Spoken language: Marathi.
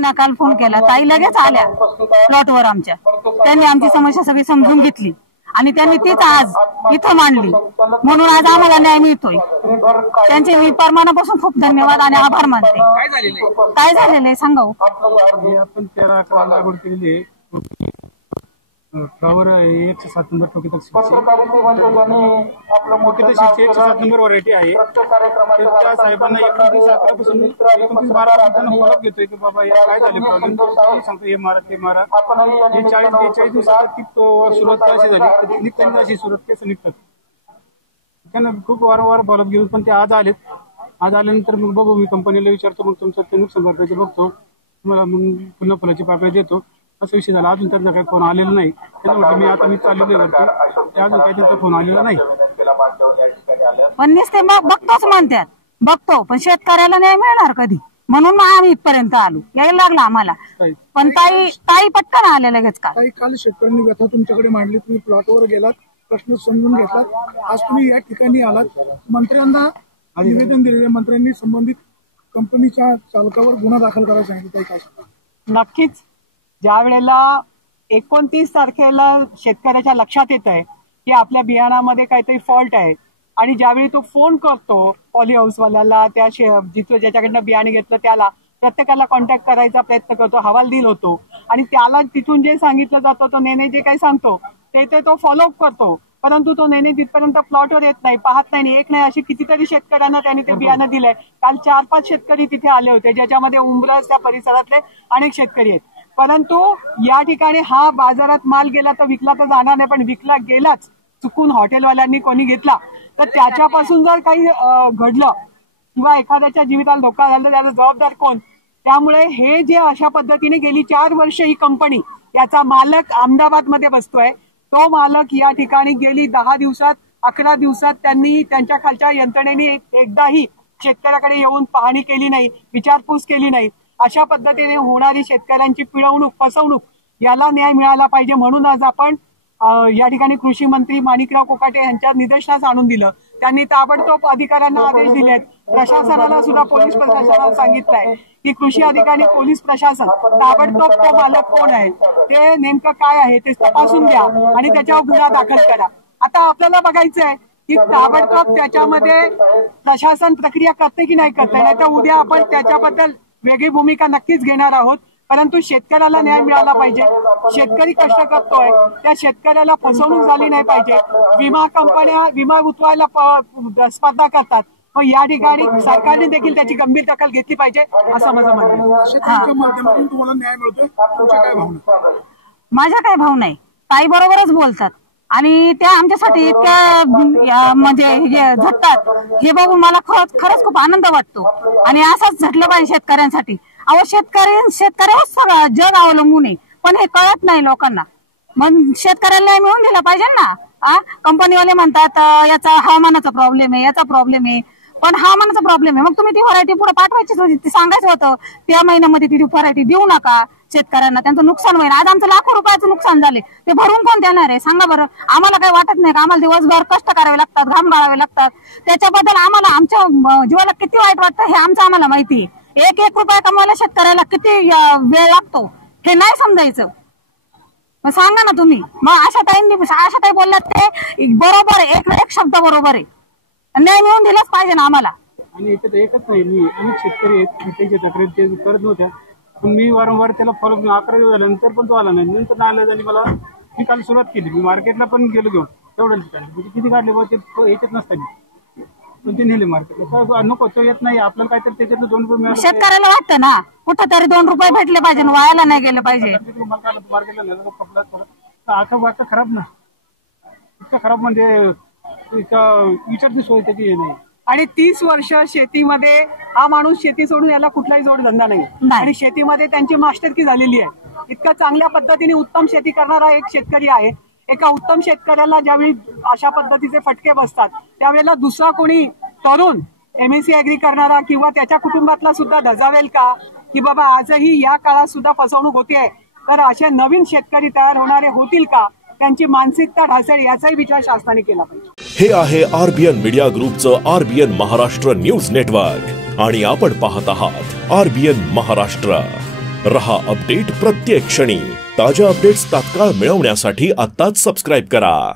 ताईंना काल फोन केला, ताई लगेच आल्या प्लॉटवर आमच्या. त्यांनी आमची समस्या सगळी समजून घेतली आणि त्यांनी तीच आज इथं मांडली, म्हणून आज आम्हाला न्याय मिळतोय. त्यांचे मी परमानापासून खूप धन्यवाद आणि आभार मानते. काय झालेलं आहे सांगा. आपण 13 अकरा लागवड केलेली आहे. फ्लावर 107 नंबर टोकेतक 107 नंबर व्हरायटी आहे. त्या साहेबांना 29/11 फॉलोअप घेतोय की बाबा या काय झाले प्रॉब्लेम, सांगतो हे मारा ते मारा. हे 40-42 दिवसात ती सुरुवात कशी झाली, निघताना अशी सुरुवात कसं निघतात त्यांना खूप वारंवार फॉलोअप घेऊन. पण ते आज आलेत. आज आल्यानंतर मग बघू, मी कंपनीला विचारतो, मग तुमचं ते नुकसान भरपाईचं बघतो, तुम्हाला मग पुन्हा फुलाची पाकळी देतो असा विषय झाला. अजून त्यांचा काही फोन आलेला नाही. त्यांना म्हटलं मी चाललेली वरती, ते अजून काही त्यांचा फोन आलेला नाही. पण नुसते बघतोच म्हणतात, बघतो, पण शेतकऱ्याला नाही मिळणार कधी, म्हणून मग आम्ही इथपर्यंत आलो. यायला लागला आम्हाला. पण ताई पटकन आले लगेच. काल शेतकऱ्यांनी व्यथा तुमच्याकडे मांडली, तुम्ही प्लॉटवर गेलात, प्रश्न समजून घेतलात, आज तुम्ही या ठिकाणी आलात, मंत्र्यांना निवेदन दिलेले, मंत्र्यांनी संबंधित कंपनीच्या चालकावर गुन्हा दाखल करायला सांगितलं. काय नक्कीच ज्या वेळेला 29 तारखेला शेतकऱ्याच्या लक्षात येत आहे की आपल्या बियाणामध्ये काहीतरी फॉल्ट आहे आणि ज्यावेळी तो फोन करतो पॉली हाऊसवाल्याला, त्या जिथं ज्याच्याकडनं बियाणे घेतलं त्याला प्रत्येकाला कॉन्टॅक्ट करायचा प्रयत्न करतो, हवालदिल होतो आणि त्याला तिथून जे सांगितलं जातं तो नेणे जे काही सांगतो ते तो फॉलोअप करतो. परंतु तो नेणे तिथपर्यंत प्लॉटवर येत नाही, पाहत नाही, एक नाही अशी कितीतरी शेतकऱ्यांना त्यांनी ते बियाणं दिलंय. काल 4-5 शेतकरी तिथे आले होते, ज्याच्यामध्ये उंबरस त्या परिसरातले अनेक शेतकरी आहेत. परंतु या ठिकाणी हा बाजारात माल गेला तर विकला तर जाणार नाही, पण विकला गेलाच, चुकून हॉटेलवाल्यांनी कोणी घेतला तर त्याच्यापासून जर काही घडलं किंवा एखाद्याच्या जीविताला धोका झाला तर त्याला जबाबदार कोण. त्यामुळे हे जे अशा पद्धतीने गेली 4 वर्ष ही कंपनी, याचा मालक अहमदाबादमध्ये बसतोय, तो मालक या ठिकाणी गेली 10 दिवसात 11 दिवसात त्यांनी त्यांच्या खालच्या यंत्रणेने एकदाही शेतकऱ्याकडे येऊन पाहणी केली नाही, विचारपूस केली नाही. अशा पद्धतीने होणारी शेतकऱ्यांची पिळवणूक, फसवणूक याला न्याय मिळाला पाहिजे, म्हणून आज आपण या ठिकाणी कृषी मंत्री माणिकराव कोकाटे यांच्या निदर्शनास आणून दिलं. त्यांनी ताबडतोब अधिकाऱ्यांना आदेश दिलेत, प्रशासनाला सुद्धा, पोलीस प्रशासनाला सांगितलंय की कृषी अधिकारी, पोलीस प्रशासन ताबडतोब तो मालक कोण आहे, ते नेमकं काय आहे ते तपासून घ्या आणि त्याच्यावर गुन्हा दाखल करा. आता आपल्याला बघायचंय की ताबडतोब त्याच्यामध्ये प्रशासन प्रक्रिया करते की नाही करते, नाही तर उद्या आपण त्याच्याबद्दल वेगळी भूमिका नक्कीच घेणार आहोत. परंतु शेतकऱ्याला न्याय मिळाला पाहिजे. शेतकरी कष्ट करतोय, त्या शेतकऱ्याला फसवणूक झाली नाही पाहिजे. विमा कंपन्या विमा उतरवायला स्पर्धा करतात, पण या ठिकाणी सरकारने देखील त्याची गंभीर दखल घेतली पाहिजे असं माझं म्हणणं आहे. माझ्या काय भावना आहे, ताई बरोबरच बोलतात आणि त्या आमच्यासाठी इतक्या म्हणजे झटतात हे बघून मला खरंच खूप आनंद वाटतो. आणि असंच झटलं पाहिजे शेतकऱ्यांसाठी. अहो शेतकऱ्यावर सगळं जग अवलंबून आहे, पण हे कळत नाही लोकांना. मग शेतकऱ्याला मिळून दिलं पाहिजे ना. कंपनीवाले म्हणतात याचा हवामानाचा प्रॉब्लेम आहे, याचा प्रॉब्लेम आहे, पण हवामानाचा प्रॉब्लेम आहे, मग तुम्ही ती व्हरायटी पुढे पाठवायची होती, ती सांगायचं होतं त्या महिन्यामध्ये ती व्हरायटी देऊ नका शेतकऱ्यांना, त्यांचं नुकसान होईल. आज आमचं लाखो रुपयाचं नुकसान झाले, ते भरून कोण देणार आहे सांगा बरं. आम्हाला काही वाटत नाही का आम्हाला दिवसभर कष्ट करावे लागतात, घाम गाळावे लागतात, त्याच्याबद्दल आम्हाला आमच्या जीवाला किती वाईट वाटतं हे आम्हाला माहिती आहे. 1-1 रुपया कमवायला शेतकऱ्याला किती वेळ लागतो हे नाही समजायचं. मग सांगा ना तुम्ही. मग आशाताई बोलल्यात ते बरोबर आहे, एक शब्द बरोबर आहे. न्याय मिळून दिलाच पाहिजे ना आम्हाला. आणि याच्यात एकच नाही, मी अनेक शेतकरी आहेत त्यांच्या तक्रारी करत नव्हत्या, पण मी वारंवार त्याला फॉलोअप 11 दिवस झाल्यानंतर पण तो आला नाही. नंतर नाही आला आणि मला मी काल सुरुवात केली, मी मार्केटला पण गेलो घेऊन, तेवढ्याच ठिकाणी किती काढले बघ ते याच्यात नसताना पण ते नेले मार्केटला. नको तो येत नाही, आपल्याला काहीतरी त्याच्यातलं 2 रुपये मिळाले. शेतकऱ्याला वाटतं ना कुठंतरी 2 रुपये भेटले पाहिजे, वायाला नाही गेलं पाहिजे. मार्केटला नेलं कपडा आखा खराब ना, इतका खराब म्हणजे विचारची सोय त्याची नाही. आणि 30 वर्ष शेतीमध्ये हा माणूस शेती सोडून याला कुठलाही जोडधंदा नाही आणि शेतीमध्ये त्यांची मास्टरकी झालेली आहे. इतक्या चांगल्या पद्धतीने उत्तम शेती करणारा एक शेतकरी आहे. एका उत्तम शेतकऱ्याला ज्यावेळी अशा पद्धतीचे फटके बसतात त्यावेळेला दुसरा कोणी तरुण MSc ऍग्री करणारा किंवा त्याच्या कुटुंबातला सुद्धा धजावेल का की बाबा आजही या काळात सुद्धा फसवणूक होतीये, तर असे नवीन शेतकरी तयार होणारे होतील का, त्यांची मानसिकता ढासळेल याचाही विचार शासनाने केला पाहिजे. हे आहे RBN मीडिया ग्रुपचं RBN महाराष्ट्र न्यूज नेटवर्क आणि आपण पाहत आहात RBN महाराष्ट्र. रहा अपडेट प्रत्येक क्षणी. ताज्या अपडेट्स तात्काळ मिळवण्यासाठी आत्ताच सबस्क्राईब करा.